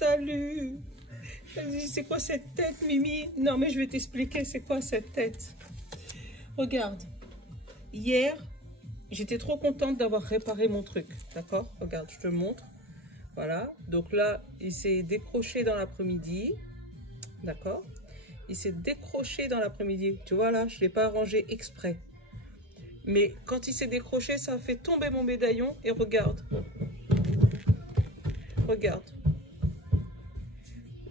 Salut. Elle me dit, c'est quoi cette tête, Mimi? Non, mais je vais t'expliquer, c'est quoi cette tête. Regarde. Hier, j'étais trop contente d'avoir réparé mon truc. D'accord? Regarde, je te montre. Voilà. Donc là, il s'est décroché dans l'après-midi. D'accord? Il s'est décroché dans l'après-midi. Tu vois là, je ne l'ai pas arrangé exprès. Mais quand il s'est décroché, ça a fait tomber mon médaillon. Et regarde. Regarde.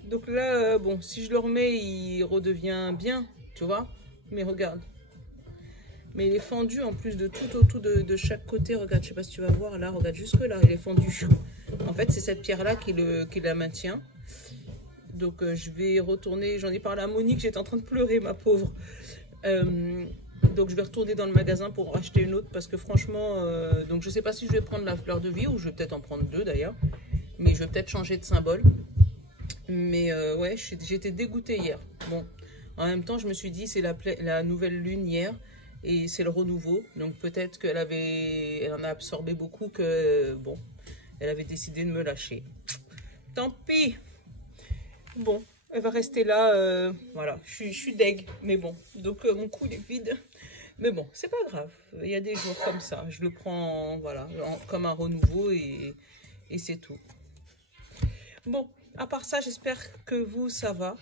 Donc là, bon, si je le remets, il redevient bien, tu vois. Mais regarde. Mais il est fendu en plus de tout autour de chaque côté. Regarde, je sais pas si tu vas voir. Là, regarde jusque là, il est fendu. En fait, c'est cette pierre-là qui la maintient. Donc, je vais retourner. J'en ai parlé à Monique, j'étais en train de pleurer, ma pauvre. Donc, je vais retourner dans le magasin pour acheter une autre. Parce que franchement, donc je sais pas si je vais prendre la fleur de vie ou je vais peut-être en prendre deux d'ailleurs. Mais je vais peut-être changer de symbole. Mais ouais, j'étais dégoûtée hier. Bon, en même temps, je me suis dit, c'est la nouvelle lune hier. Et c'est le renouveau. Donc peut-être qu'elle en a absorbé beaucoup que, bon, elle avait décidé de me lâcher. Tant pis. Bon, elle va rester là. Voilà, je suis deg. Mais bon, donc mon cou il est vide. Mais bon, c'est pas grave. Il y a des jours comme ça. Je le prends, voilà, comme un renouveau et c'est tout. Bon, à part ça, j'espère que vous, ça va.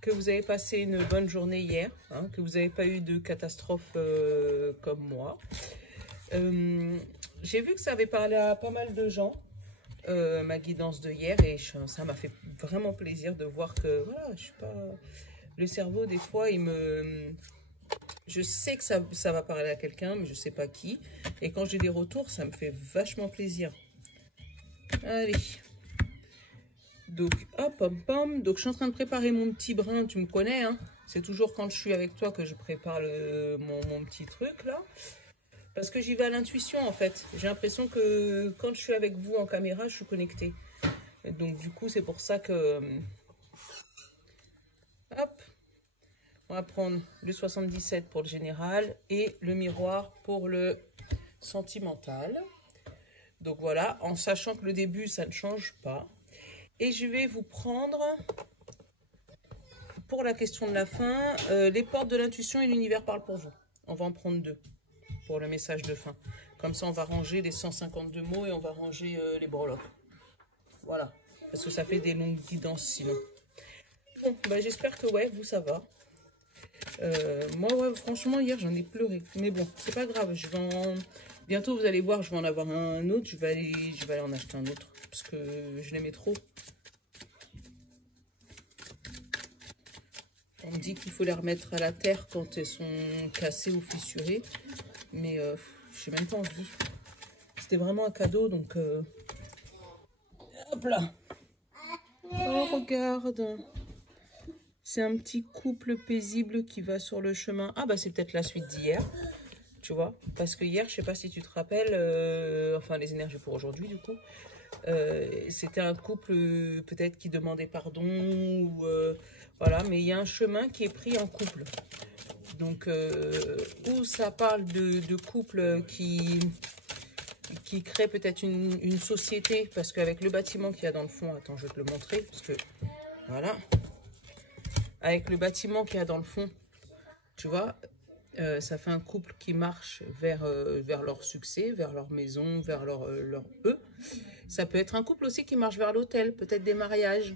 Que vous avez passé une bonne journée hier, hein, que vous n'avez pas eu de catastrophe comme moi. J'ai vu que ça avait parlé à pas mal de gens, ma guidance de hier, et ça m'a fait vraiment plaisir de voir que, voilà, je sais pas, le cerveau, des fois, je sais que ça va parler à quelqu'un, mais je sais pas qui, et quand j'ai des retours, ça me fait vachement plaisir. Allez. Donc, hop, pom, pom. Donc, je suis en train de préparer mon petit brin. Tu me connais, hein. C'est toujours quand je suis avec toi que je prépare mon petit truc, là. Parce que j'y vais à l'intuition, en fait. J'ai l'impression que quand je suis avec vous en caméra, je suis connectée. Et donc, du coup, c'est pour ça que... Hop. On va prendre le 77 pour le général et le miroir pour le sentimental. Donc, voilà. En sachant que le début, ça ne change pas. Et je vais vous prendre, pour la question de la fin, les portes de l'intuition et l'univers parle pour vous. On va en prendre deux pour le message de fin. Comme ça, on va ranger les 152 mots et on va ranger les breloques. Voilà. Parce que ça fait des longues guidances sinon. Bon, bah, j'espère que ouais, vous, ça va. Moi, ouais, franchement, hier, j'en ai pleuré. Mais bon, c'est pas grave. Bientôt, vous allez voir, je vais en avoir un autre. Je vais aller en acheter un autre. Parce que je l'aimais trop. On me dit qu'il faut les remettre à la terre quand elles sont cassées ou fissurées. Mais je n'ai même pas envie. C'était vraiment un cadeau, donc... Hop là. Oh, regarde. C'est un petit couple paisible qui va sur le chemin. Ah, bah c'est peut-être la suite d'hier. Tu vois, parce que hier, je sais pas si tu te rappelles, enfin les énergies pour aujourd'hui du coup, c'était un couple peut-être qui demandait pardon, ou voilà, mais il y a un chemin qui est pris en couple. Donc, où ça parle de couple qui crée peut-être une société, parce qu'avec le bâtiment qu'il y a dans le fond, attends, je vais te le montrer, parce que, voilà, avec le bâtiment qu'il y a dans le fond, tu vois, ça fait un couple qui marche vers leur succès, vers leur maison, vers leur eux. Ça peut être un couple aussi qui marche vers l'autel, peut-être des mariages.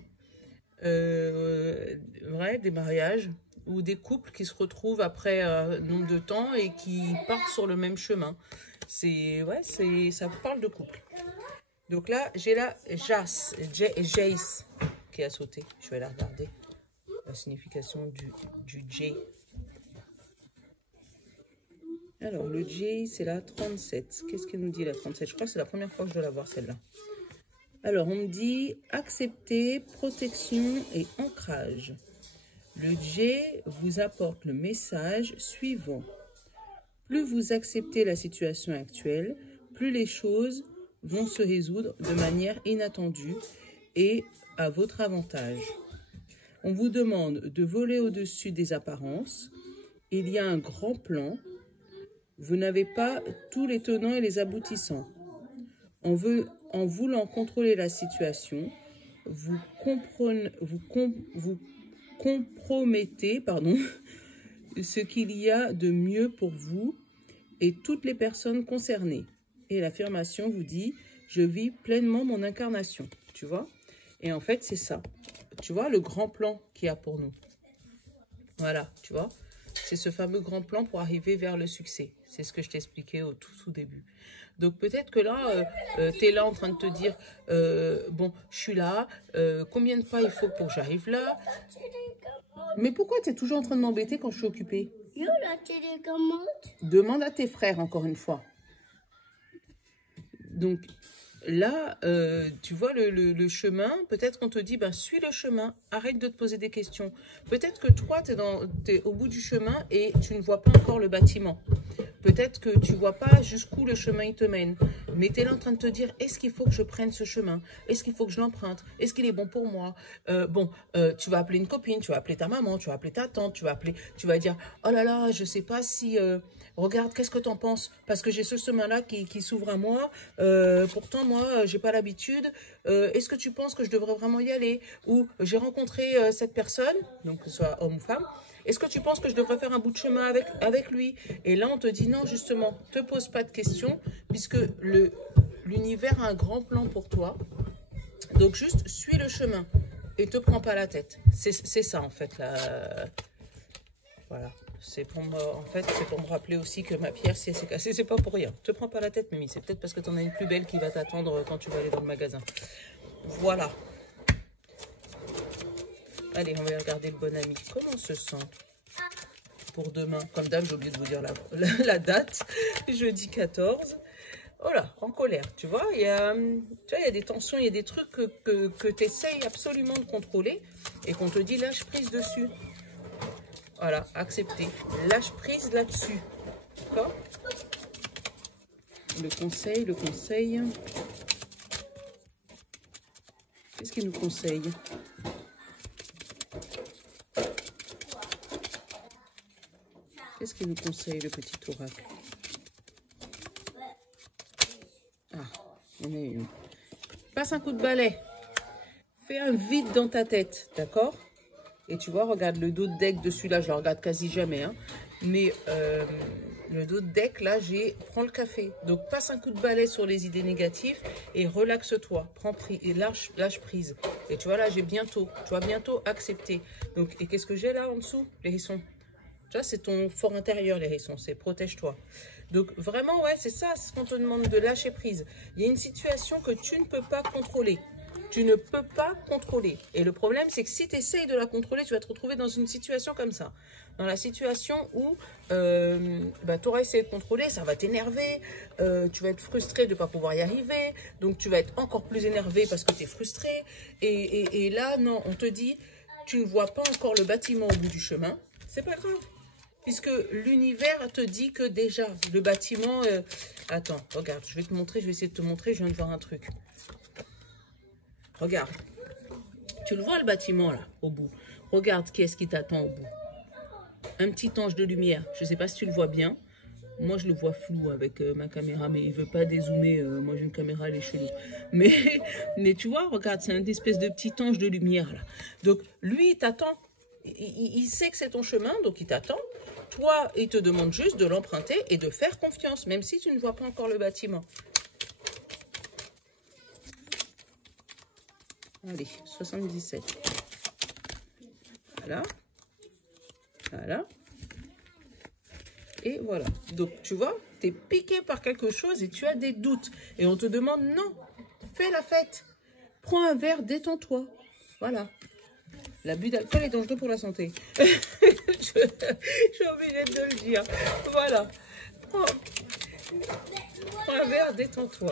Ouais, des mariages. Ou des couples qui se retrouvent après un nombre de temps et qui partent sur le même chemin. Ouais, ça parle de couple. Donc là, j'ai la Jace qui a sauté. Je vais la regarder. La signification du J. Alors, le J, c'est la 37. Qu'est-ce qu'elle nous dit, la 37? Je crois que c'est la première fois que je dois la voir, celle-là. Alors, on me dit accepter, protection et ancrage. Le J vous apporte le message suivant. Plus vous acceptez la situation actuelle, plus les choses vont se résoudre de manière inattendue et à votre avantage. On vous demande de voler au-dessus des apparences. Il y a un grand plan. Vous n'avez pas tous les tenants et les aboutissants. En voulant contrôler la situation, vous compromettez, pardon, ce qu'il y a de mieux pour vous et toutes les personnes concernées. Et l'affirmation vous dit, je vis pleinement mon incarnation, tu vois. Et en fait, c'est ça. Tu vois, le grand plan qu'il y a pour nous. Voilà, tu vois. C'est ce fameux grand plan pour arriver vers le succès. C'est ce que je t'expliquais au tout début. Donc peut-être que là, tu es là en train de te dire, bon, je suis là, combien de pas il faut pour que j'arrive là? Mais pourquoi tu es toujours en train de m'embêter quand je suis occupée? Demande à tes frères encore une fois. Donc là, tu vois le chemin, peut-être qu'on te dit, ben, suis le chemin, arrête de te poser des questions. Peut-être que toi, tu es au bout du chemin et tu ne vois pas encore le bâtiment. Peut-être que tu ne vois pas jusqu'où le chemin il te mène. Mais tu es là en train de te dire, est-ce qu'il faut que je prenne ce chemin? Est-ce qu'il faut que je l'emprunte? Est-ce qu'il est bon pour moi? Tu vas appeler une copine, tu vas appeler ta maman, tu vas appeler ta tante, tu vas dire, oh là là, je ne sais pas si... regarde, qu'est-ce que tu en penses? Parce que j'ai ce chemin-là qui s'ouvre à moi. Pourtant, moi, j'ai pas l'habitude. Est-ce que tu penses que je devrais vraiment y aller? Ou j'ai rencontré cette personne, donc que ce soit homme ou femme. Est-ce que tu penses que je devrais faire un bout de chemin avec lui? Et là, on te dit non, justement, ne te pose pas de questions, puisque l'univers a un grand plan pour toi. Donc, juste suis le chemin et ne te prends pas la tête. C'est ça, en fait. Voilà. C'est pour me rappeler aussi que ma pierre, si elle s'est cassée, c'est pas pour rien. Te prends pas la tête, Mimi. C'est peut-être parce que tu en as une plus belle qui va t'attendre quand tu vas aller dans le magasin. Voilà. Allez, on va regarder le bon ami. Comment on se sent pour demain? Comme d'hab, j'ai oublié de vous dire la date. Jeudi 14. Oh là, en colère, tu vois. Il y a des tensions, il y a des trucs que tu essayes absolument de contrôler et qu'on te dit lâche prise dessus. Voilà, accepter. Lâche prise là-dessus. D'accord? Le conseil. Qu'est-ce qu'il nous conseille? Qu'est-ce qu'il nous conseille, le petit oracle? Ah, il y en a une. Passe un coup de balai. Fais un vide dans ta tête, d'accord? Et tu vois, regarde le dos de deck dessus, là, je le regarde quasi jamais. Hein. Mais le dos de deck, là, prends le café. Donc, passe un coup de balai sur les idées négatives et relaxe-toi. Et lâche prise. Et tu vois, là, tu vas bientôt accepter. Donc, et qu'est-ce que j'ai là en dessous? Les hérissons. Tu vois, c'est ton fort intérieur, les hérissons. C'est protège-toi. Donc, vraiment, ouais, c'est ça, ce qu'on te demande de lâcher prise. Il y a une situation que tu ne peux pas contrôler. Tu ne peux pas contrôler. Et le problème, c'est que si tu essayes de la contrôler, tu vas te retrouver dans une situation comme ça. Dans la situation où tu auras essayé de contrôler, ça va t'énerver, tu vas être frustré de ne pas pouvoir y arriver, donc tu vas être encore plus énervé parce que tu es frustré. Et là, non, on te dit, tu ne vois pas encore le bâtiment au bout du chemin, c'est pas grave. Puisque l'univers te dit que déjà, le bâtiment... Attends, regarde, je vais te montrer, je vais essayer de te montrer, je viens de voir un truc. Regarde, tu le vois le bâtiment là, au bout. Regarde qui est-ce qui t'attend au bout. Un petit ange de lumière, je ne sais pas si tu le vois bien. Moi je le vois flou avec ma caméra, mais il ne veut pas dézoomer. Moi j'ai une caméra, elle est chelou. Mais tu vois, regarde, c'est une espèce de petit ange de lumière là. Donc lui il t'attend, il sait que c'est ton chemin, donc il t'attend. Toi, il te demande juste de l'emprunter et de faire confiance, même si tu ne vois pas encore le bâtiment. Allez, 77. Voilà. Voilà. Et voilà. Donc, tu vois, tu es piqué par quelque chose et tu as des doutes. Et on te demande, non, fais la fête. Prends un verre, détends-toi. Voilà. L'abus d'alcool est dangereux pour la santé. Je suis obligée de le dire. Voilà. Prends un verre, détends-toi.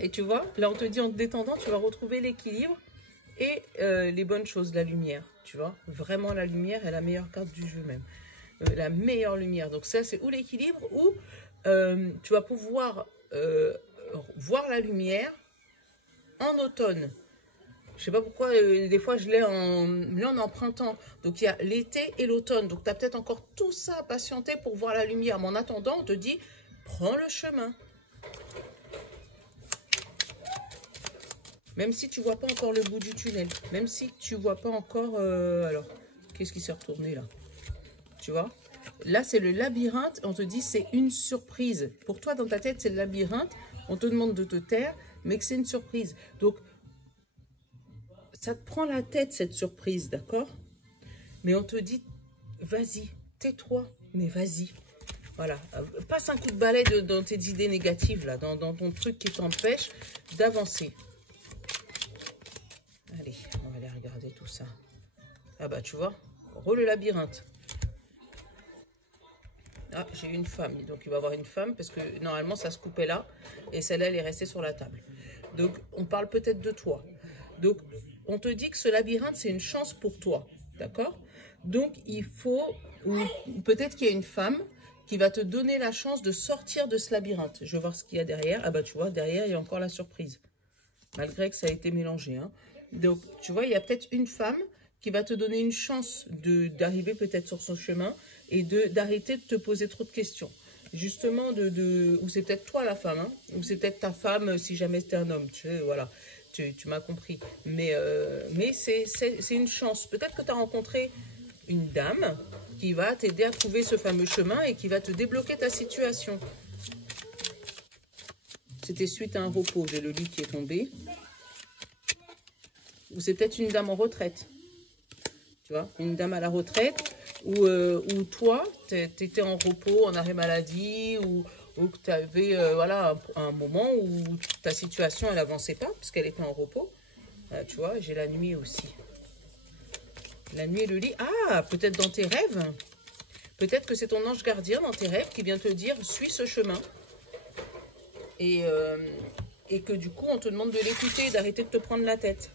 Et tu vois, là on te dit en te détendant, tu vas retrouver l'équilibre et les bonnes choses, la lumière. Tu vois, vraiment la lumière est la meilleure carte du jeu même. La meilleure lumière. Donc ça c'est ou l'équilibre ou tu vas pouvoir voir la lumière en automne. Je sais pas pourquoi, des fois je l'ai en printemps. Donc il y a l'été et l'automne. Donc tu as peut-être encore tout ça à patienter pour voir la lumière. Mais en attendant, on te dit, prends le chemin. Même si tu vois pas encore le bout du tunnel. Même si tu vois pas encore... alors, qu'est-ce qui s'est retourné là? Tu vois? Là, c'est le labyrinthe. On te dit c'est une surprise. Pour toi, dans ta tête, c'est le labyrinthe. On te demande de te taire, mais que c'est une surprise. Donc, ça te prend la tête, cette surprise, d'accord? Mais on te dit, vas-y, tais-toi, mais vas-y. Voilà, passe un coup de balai dans tes idées négatives, là, dans ton truc qui t'empêche d'avancer. Allez, on va aller regarder tout ça. Ah bah, tu vois, le labyrinthe. Ah, j'ai une femme, donc il va y avoir une femme, parce que normalement, ça se coupait là, et celle-là, elle est restée sur la table. Donc, on parle peut-être de toi. Donc, on te dit que ce labyrinthe, c'est une chance pour toi, d'accord? Donc, il faut, ou peut-être qu'il y a une femme qui va te donner la chance de sortir de ce labyrinthe. Je vais voir ce qu'il y a derrière. Ah bah, tu vois, derrière, il y a encore la surprise. Malgré que ça a été mélangé, hein. Donc, tu vois, il y a peut-être une femme qui va te donner une chance d'arriver peut-être sur son chemin et d'arrêter de te poser trop de questions. Justement, ou c'est peut-être toi la femme, hein, ou c'est peut-être ta femme si jamais c'était un homme, tu sais, voilà. Tu m'as compris. Mais c'est une chance. Peut-être que tu as rencontré une dame qui va t'aider à trouver ce fameux chemin et qui va te débloquer ta situation. C'était suite à un repos. J'ai le lit qui est tombé. Ou c'est peut-être une dame en retraite. Tu vois, une dame à la retraite. Ou toi, tu étais en repos, en arrêt maladie, ou que tu avais voilà, un moment où ta situation, elle n'avançait pas, puisqu'elle était en repos. Tu vois, j'ai la nuit aussi. La nuit et le lit. Ah, peut-être dans tes rêves. Peut-être que c'est ton ange gardien dans tes rêves qui vient te dire, suis ce chemin. Et que du coup, on te demande de l'écouter, d'arrêter de te prendre la tête.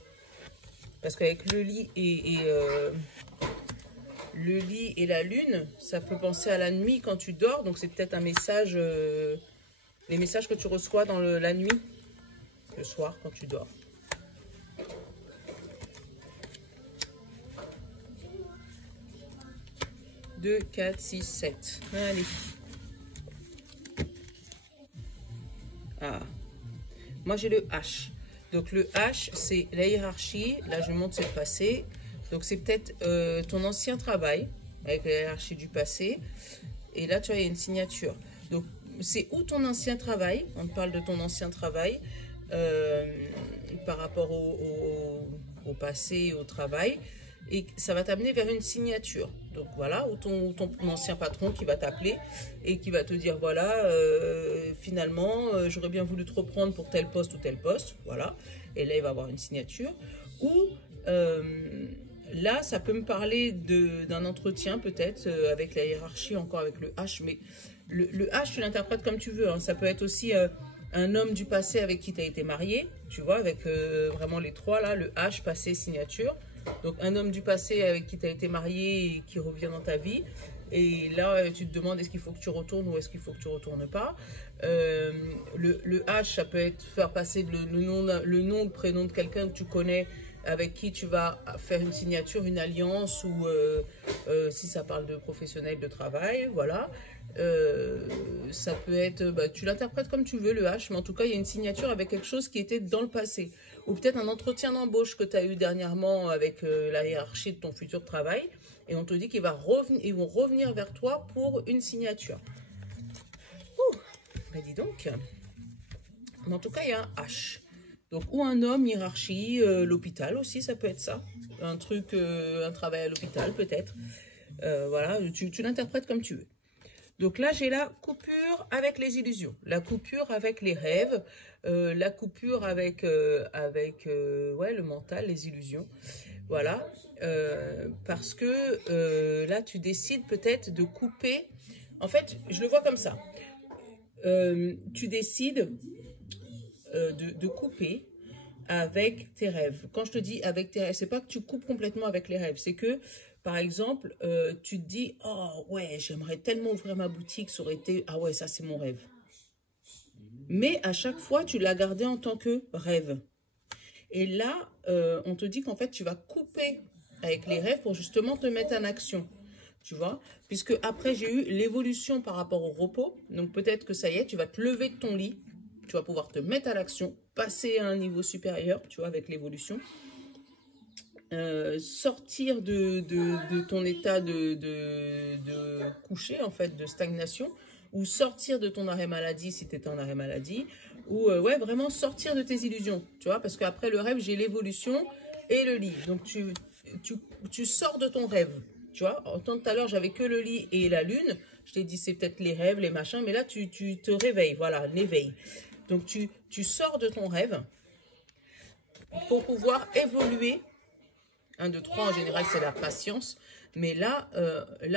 Parce qu'avec le lit le lit et la lune, ça peut penser à la nuit quand tu dors. Donc, c'est peut-être un message, les messages que tu reçois dans la nuit, le soir, quand tu dors. Deux, 4, 6, 7. Allez. Ah. Moi, j'ai le H. Donc, le H, c'est la hiérarchie. Là, je montre, c'est le passé. Donc, c'est peut-être ton ancien travail avec la hiérarchie du passé. Et là, tu vois, il y a une signature. Donc, c'est où ton ancien travail? On parle de ton ancien travail par rapport au passé, au travail. Et ça va t'amener vers une signature. Donc, voilà, ou ton ancien patron qui va t'appeler et qui va te dire, voilà, finalement, j'aurais bien voulu te reprendre pour tel poste ou tel poste. Voilà. Et là, il va avoir une signature. Ou... là, ça peut me parler d'un entretien peut-être avec la hiérarchie, encore avec le H. Mais le H, tu l'interprètes comme tu veux, hein. Ça peut être aussi un homme du passé avec qui tu as été marié, tu vois, avec vraiment les trois là, le H, passé, signature. Donc un homme du passé avec qui tu as été marié et qui revient dans ta vie. Et là, tu te demandes est-ce qu'il faut que tu retournes ou est-ce qu'il faut que tu ne retournes pas. Le H, ça peut être faire passer le nom, le prénom de quelqu'un que tu connais, avec qui tu vas faire une signature, une alliance, ou si ça parle de professionnel de travail, voilà. Ça peut être, bah, tu l'interprètes comme tu veux, le H, mais en tout cas, il y a une signature avec quelque chose qui était dans le passé. Ou peut-être un entretien d'embauche que tu as eu dernièrement avec la hiérarchie de ton futur travail, et on te dit qu'ils vont revenir vers toi pour une signature. Ouh, bah dis donc. Mais en tout cas, il y a un H. Donc, ou un homme, hiérarchie, l'hôpital aussi, ça peut être ça. Un truc, un travail à l'hôpital peut-être. Voilà, tu l'interprètes comme tu veux. Donc là, j'ai la coupure avec les illusions, la coupure avec les rêves, la coupure avec, ouais, le mental, les illusions. Voilà, parce que là, tu décides peut-être de couper. En fait, je le vois comme ça. Tu décides de couper avec tes rêves. Quand je te dis avec tes rêves, c'est pas que tu coupes complètement avec les rêves, c'est que, par exemple, tu te dis, oh ouais, j'aimerais tellement ouvrir ma boutique, ça aurait été, ah ouais, ça c'est mon rêve. Mais à chaque fois, tu l'as gardé en tant que rêve. Et là, on te dit qu'en fait, tu vas couper avec les rêves pour justement te mettre en action. Tu vois, puisque après, j'ai eu l'évolution par rapport au repos. Donc, peut-être que ça y est, tu vas te lever de ton lit. tu vas pouvoir te mettre à l'action, passer à un niveau supérieur, tu vois, avec l'évolution. Sortir de ton état de coucher, en fait, de stagnation, ou sortir de ton arrêt maladie si tu étais en arrêt maladie, ou ouais, vraiment sortir de tes illusions, tu vois, parce qu'après le rêve, j'ai l'évolution et le lit. Donc, tu sors de ton rêve, tu vois. Autant tout à l'heure, j'avais que le lit et la lune. Je t'ai dit, c'est peut-être les rêves, les machins, mais là, tu te réveilles, voilà, l'éveil. Donc, tu sors de ton rêve pour pouvoir évoluer. 1, 2, 3, en général, c'est la patience. Mais là,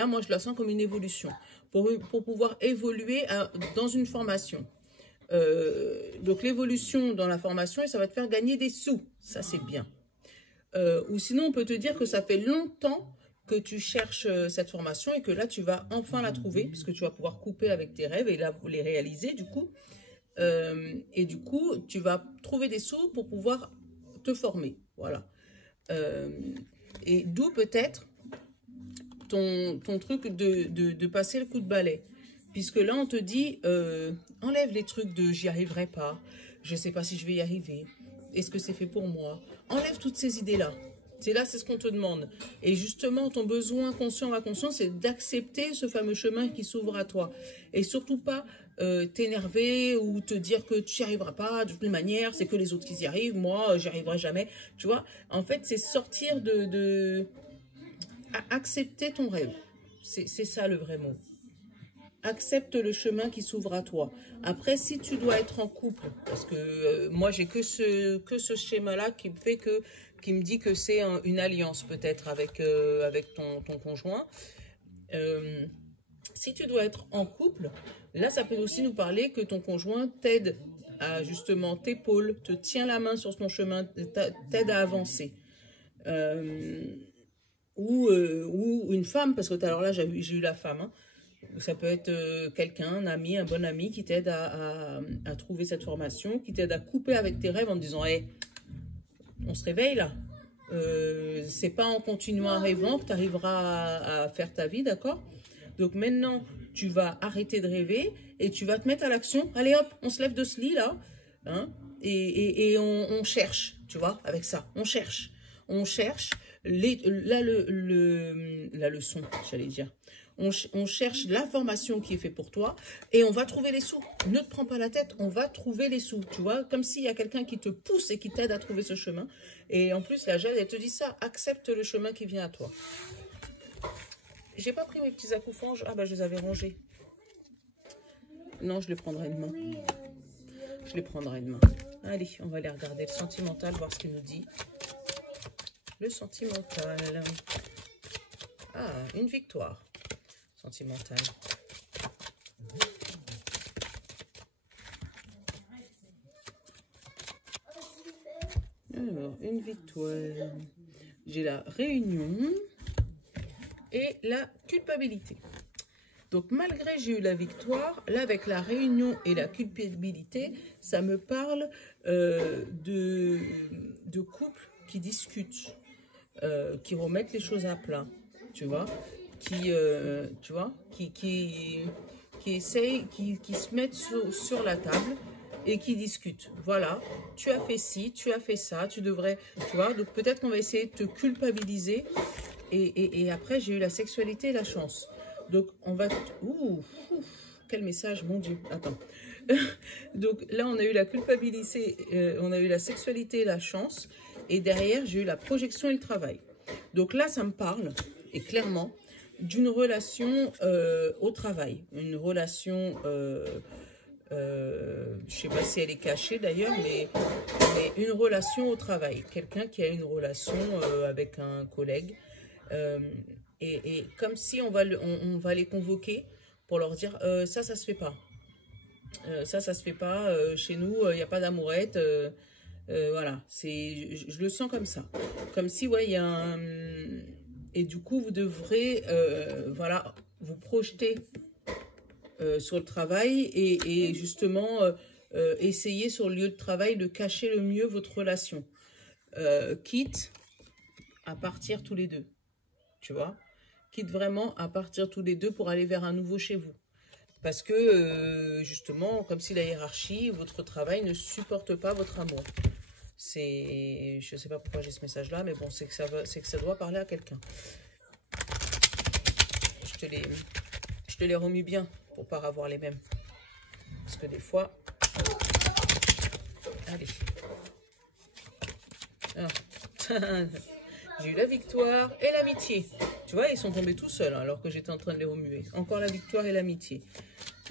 moi, je la sens comme une évolution. Pour pouvoir évoluer dans une formation. Donc, l'évolution dans la formation, et ça va te faire gagner des sous. Ça, c'est bien. Ou sinon, on peut te dire que ça fait longtemps que tu cherches cette formation et que là, tu vas enfin la trouver, puisque tu vas pouvoir couper avec tes rêves et là, les réaliser, du coup. Et du coup, tu vas trouver des sous pour pouvoir te former. Voilà. Et d'où peut-être ton truc de passer le coup de balai. Puisque là, on te dit, enlève les trucs de j'y arriverai pas, je sais pas si je vais y arriver, est-ce que c'est fait pour moi? Enlève toutes ces idées-là. C'est ce qu'on te demande. Et justement, ton besoin conscient ou inconscient, c'est d'accepter ce fameux chemin qui s'ouvre à toi. Et surtout pas t'énerver ou te dire que tu n'y arriveras pas de toutes les manières, c'est que les autres qui y arrivent, moi, j'y arriverai jamais. Tu vois, en fait, c'est sortir accepter ton rêve. C'est ça le vrai mot. Accepte le chemin qui s'ouvre à toi. Après, si tu dois être en couple, parce que moi, j'ai que ce schéma-là qui me dit que c'est une alliance peut-être avec ton conjoint. Si tu dois être en couple, là, ça peut aussi nous parler que ton conjoint t'aide à justement t'épaule, te tient la main sur ton chemin, t'aide à avancer. Ou une femme, parce que tout à l'heure là, j'ai eu la femme, hein. Ça peut être quelqu'un, un ami, un bon ami qui t'aide à trouver cette formation, qui t'aide à couper avec tes rêves en te disant hey, on se réveille là. C'est pas en continuant à rêver que tu arriveras à faire ta vie, d'accord? Donc maintenant, tu vas arrêter de rêver et tu vas te mettre à l'action. Allez hop, on se lève de ce lit là, hein, et on cherche, tu vois, avec ça. On cherche. On cherche la leçon, j'allais dire. On cherche la formation qui est faite pour toi et on va trouver les sous. Ne te prends pas la tête, on va trouver les sous, tu vois, comme s'il y a quelqu'un qui te pousse et qui t'aide à trouver ce chemin. Et en plus, la Jade, elle te dit ça, accepte le chemin qui vient à toi. J'ai pas pris mes petits accoufanges. Ah bah je les avais rangés. Non, je les prendrai demain. Je les prendrai demain. Allez, on va aller regarder le sentimental, voir ce qu'il nous dit. Le sentimental. Ah, une victoire. Sentimental. Alors, une victoire. J'ai la réunion et la culpabilité. Donc, malgré j'ai eu la victoire, là, avec la réunion et la culpabilité, ça me parle de couples qui discutent, qui remettent les choses à plat, tu vois, qui essayent, qui se mettent sur la table et qui discutent. Voilà, tu as fait ci, tu as fait ça, tu devrais, tu vois, donc peut-être qu'on va essayer de te culpabiliser. Et après, j'ai eu la sexualité et la chance. Donc, on va... Ouh, quel message, mon Dieu. Attends. Donc, là, on a eu la culpabilité, on a eu la sexualité et la chance. Et derrière, j'ai eu la projection et le travail. Donc là, ça me parle, et clairement, d'une relation au travail. Une relation... je ne sais pas si elle est cachée d'ailleurs, mais une relation au travail. Quelqu'un qui a une relation avec un collègue. Et comme si on va les convoquer pour leur dire ça se fait pas. Ça se fait pas. Chez nous, il n'y a pas d'amourette. Voilà, je le sens comme ça. Comme si, ouais, il y a un... Et du coup, vous devrez, voilà, vous projeter sur le travail et justement essayer sur le lieu de travail de cacher le mieux votre relation. Quitte à partir tous les deux. Tu vois, quitte vraiment à partir tous les deux pour aller vers un nouveau chez vous. Parce que, justement, comme si la hiérarchie, votre travail ne supporte pas votre amour. Je ne sais pas pourquoi j'ai ce message-là, mais bon, c'est que ça doit parler à quelqu'un. Je te les remue bien pour pas avoir les mêmes. Parce que des fois... Allez. J'ai eu la victoire et l'amitié. Tu vois, ils sont tombés tout seuls hein, alors que j'étais en train de les remuer. Encore la victoire et l'amitié.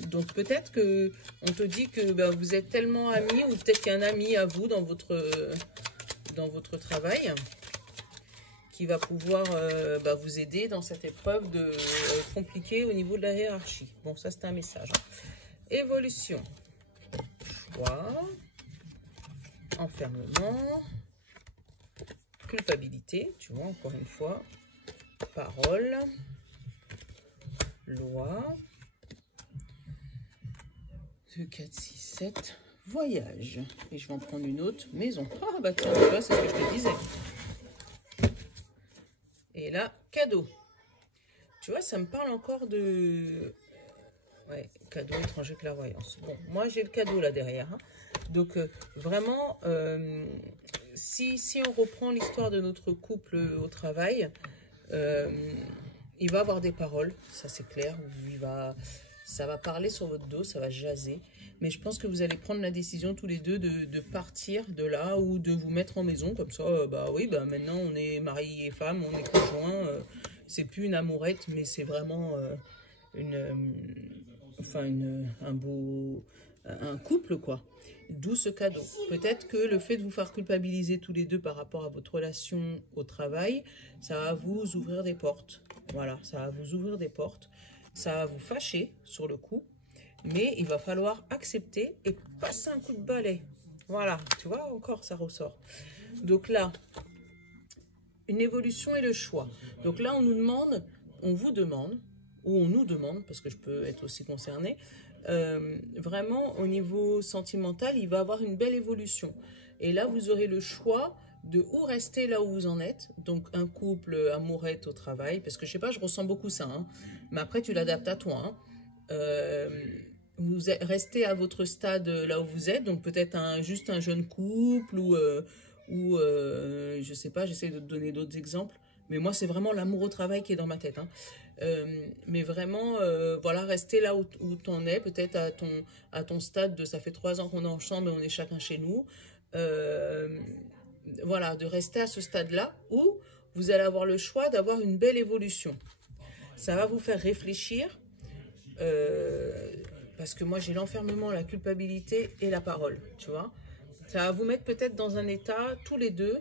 Donc peut-être que on te dit que bah, vous êtes tellement amis ou peut-être qu'il y a un ami à vous dans votre travail qui va pouvoir bah, vous aider dans cette épreuve compliquée au niveau de la hiérarchie. Bon, ça c'est un message. Évolution. Choix. Enfermement. Culpabilité, tu vois, encore une fois. Parole. Loi. 2, 4, 6, 7. Voyage. Et je vais en prendre une autre. Maison. Ah bah tiens, tu vois, c'est ce que je te disais. Et là, cadeau. Tu vois, ça me parle encore de... Ouais, cadeau, étranger, clairvoyance. Bon, moi, j'ai le cadeau là derrière. Hein. Donc, vraiment, si on reprend l'histoire de notre couple au travail, il va avoir des paroles, ça c'est clair. Ça va parler sur votre dos, ça va jaser. Mais je pense que vous allez prendre la décision tous les deux de partir de là ou de vous mettre en maison. Comme ça, bah oui, bah maintenant on est mari et femme, on est conjoints. C'est plus une amourette, mais c'est vraiment un couple, quoi. D'où ce cadeau. Peut-être que le fait de vous faire culpabiliser tous les deux par rapport à votre relation au travail, ça va vous ouvrir des portes. Voilà, ça va vous ouvrir des portes. Ça va vous fâcher sur le coup, mais il va falloir accepter et passer un coup de balai. Voilà, tu vois, encore ça ressort. Donc là, une évolution et le choix. Donc là, on vous demande, ou on nous demande, parce que je peux être aussi concernée, vraiment au niveau sentimental, il va avoir une belle évolution. Et là, vous aurez le choix de où rester là où vous en êtes. Donc un couple amourette au travail, parce que je sais pas, je ressens beaucoup ça. Hein. Mais après, tu l'adaptes à toi. Hein. Vous restez à votre stade là où vous êtes, donc peut-être juste un jeune couple ou je sais pas, j'essaie de te donner d'autres exemples. Mais moi, c'est vraiment l'amour au travail qui est dans ma tête. Hein. Mais vraiment, voilà, rester là où tu en es, peut-être à ton stade de ça fait 3 ans qu'on est ensemble et on est chacun chez nous. Voilà, de rester à ce stade-là où vous allez avoir le choix d'avoir une belle évolution. Ça va vous faire réfléchir parce que moi, j'ai l'enfermement, la culpabilité et la parole, tu vois. Ça va vous mettre peut-être dans un état, tous les deux,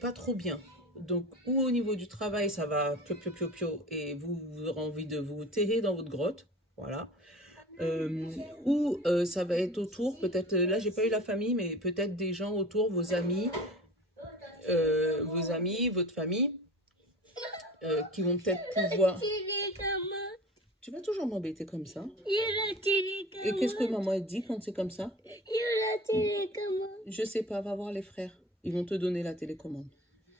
pas trop bien. Donc, ou au niveau du travail, ça va pio, et vous aurez envie de vous terrer dans votre grotte, voilà. Ou ça va être autour, peut-être, là, j'ai pas eu la famille, mais peut-être des gens autour, vos amis, votre famille, qui vont peut-être pouvoir... Tu vas toujours m'embêter comme ça. Et qu'est-ce que maman a dit quand c'est comme ça? Je sais pas, va voir les frères. Ils vont te donner la télécommande.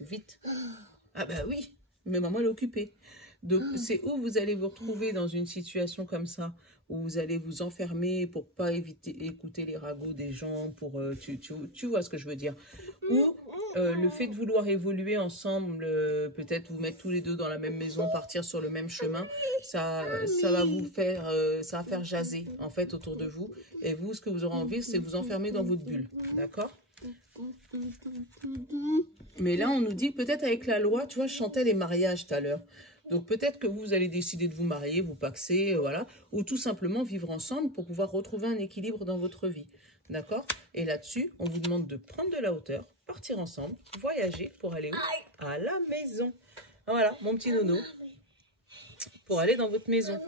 Vite. Ah bah oui, mais maman elle est occupée. Donc c'est où vous allez vous retrouver dans une situation comme ça, où vous allez vous enfermer pour pas écouter les ragots des gens, pour tu vois ce que je veux dire. Ou le fait de vouloir évoluer ensemble, peut-être vous mettre tous les deux dans la même maison, partir sur le même chemin, ça va vous faire, ça va faire jaser en fait autour de vous. Et vous, ce que vous aurez envie, c'est vous enfermer dans votre bulle, d'accord? Mais là, on nous dit peut-être avec la loi, tu vois, je chantais les mariages tout à l'heure. Donc peut-être que vous allez décider de vous marier, vous paxer, voilà, ou tout simplement vivre ensemble pour pouvoir retrouver un équilibre dans votre vie, d'accord? Et là-dessus, on vous demande de prendre de la hauteur, partir ensemble, voyager pour aller où? À la maison. Voilà, mon petit nono, pour aller dans votre maison.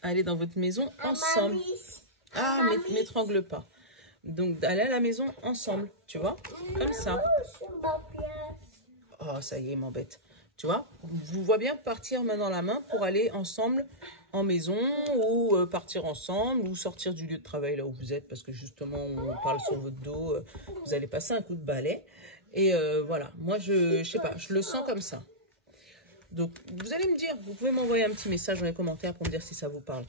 Aller dans votre maison ensemble. Ah, m'étrangle pas. Donc, aller à la maison ensemble, tu vois, comme ça. Oh, ça y est, il m'embête. Tu vois, vous voyez bien partir main dans la main pour aller ensemble en maison ou partir ensemble ou sortir du lieu de travail là où vous êtes parce que justement, on parle sur votre dos, vous allez passer un coup de balai. Et voilà, moi, je sais pas, je le sens comme ça. Donc, vous allez me dire, vous pouvez m'envoyer un petit message dans les commentaires pour me dire si ça vous parle.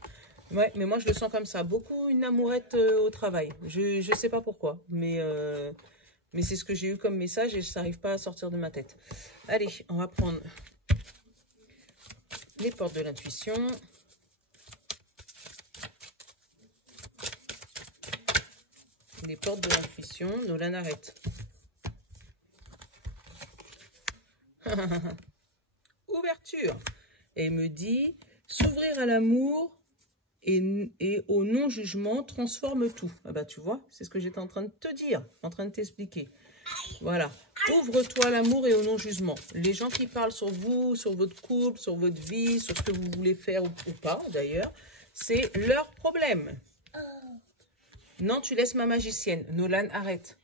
Ouais, mais moi je le sens comme ça. Beaucoup une amourette au travail. Je sais pas pourquoi, mais c'est ce que j'ai eu comme message et ça n'arrive pas à sortir de ma tête. Allez, on va prendre les portes de l'intuition. Les portes de l'intuition, Nolan arrête. Ouverture. Et il me dit, s'ouvrir à l'amour et au non-jugement transforme tout. Ah bah tu vois, c'est ce que j'étais en train de te dire, en train de t'expliquer. Voilà, ouvre-toi à l'amour et au non-jugement. Les gens qui parlent sur vous, sur votre couple, sur votre vie, sur ce que vous voulez faire ou pas d'ailleurs, c'est leur problème. Non, tu laisses ma magicienne. Nolan, arrête.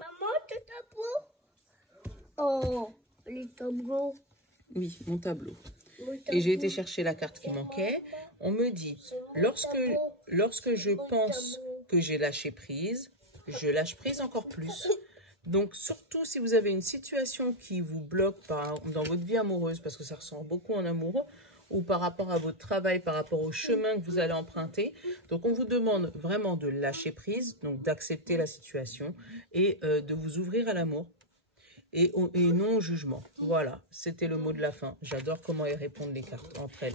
Maman, ton tableau. Oh, les tableaux. Oui, mon tableau. Mon Et tableau. j'ai été chercher la carte qui manquait. On me dit, lorsque je pense que j'ai lâché prise, je lâche prise encore plus. Donc, surtout si vous avez une situation qui vous bloque dans votre vie amoureuse, parce que ça ressort beaucoup en amoureux, ou par rapport à votre travail, par rapport au chemin que vous allez emprunter. Donc, on vous demande vraiment de lâcher prise, donc d'accepter la situation et de vous ouvrir à l'amour et non au jugement. Voilà, c'était le mot de la fin. J'adore comment elles répondent les cartes entre elles.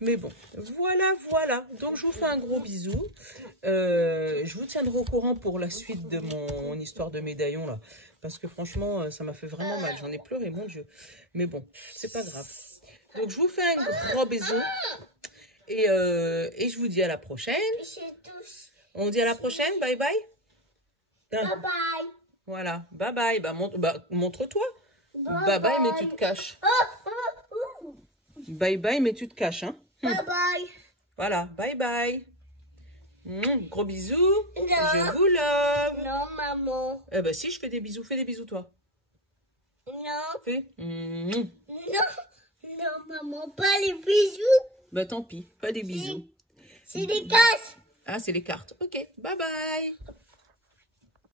Mais bon, voilà. Donc, je vous fais un gros bisou. Je vous tiendrai au courant pour la suite de mon histoire de médaillon, là. Parce que franchement, ça m'a fait vraiment mal. J'en ai pleuré, mon Dieu. Mais bon, c'est pas grave. Donc, je vous fais un gros bisou. Et je vous dis à la prochaine. On dit à la prochaine. Bye bye. Bye bye. Voilà. Bye bye. Montre-toi. Bye bye, mais tu te caches. Bye bye, mais tu te caches. Hein? Bye bye. Voilà. Bye bye. Gros bisous. Non. Je vous love. Non, maman. Eh ben si, je fais des bisous. Fais des bisous, toi. Non. Fais. Non. Non, maman, pas les bisous. Bah tant pis. Pas des bisous. C'est des caches. Ah, c'est les cartes. Ok. Bye bye.